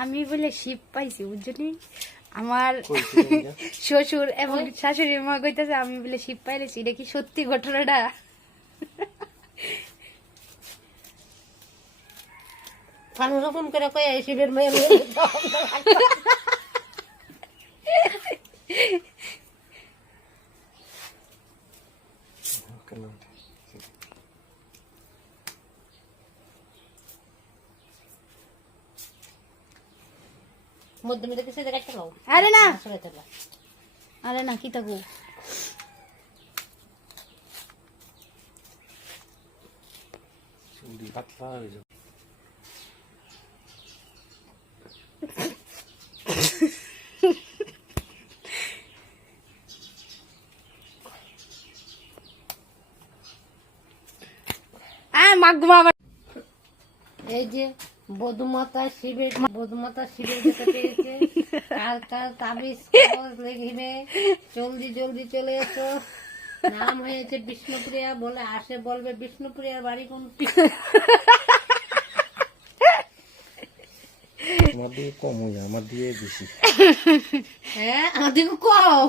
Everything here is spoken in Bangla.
আমি বলে শিব পাইছি বুঝলি আমার শ্বশুর এবং শাশুড়ির মা কইতেছে আমি বলে শিব পাইলেছি। এটা কি সত্যি ঘটনাটা? রকম করে কয়ে শিবের মেয়ে মধ্যে মধ্যে কিছু জায়গায় চালাও। আরে না আরে না কি থাকবো মাগমা। এই যে বধুমাতা শিবের যেতে পেয়েছে, কার কার তাবিজ কবজ লিখিবে, জলদি জলদি চলে এসো। নাম হয়েছে বিষ্ণুপ্রিয়া, বলে আসে বলবে বিষ্ণুপ্রিয়ার বাড়ি কোনটি। আমার দিয়ে কম হয়ে যায়, আমার দিয়ে বেশি। হ্যাঁ, আমার দিকে কম।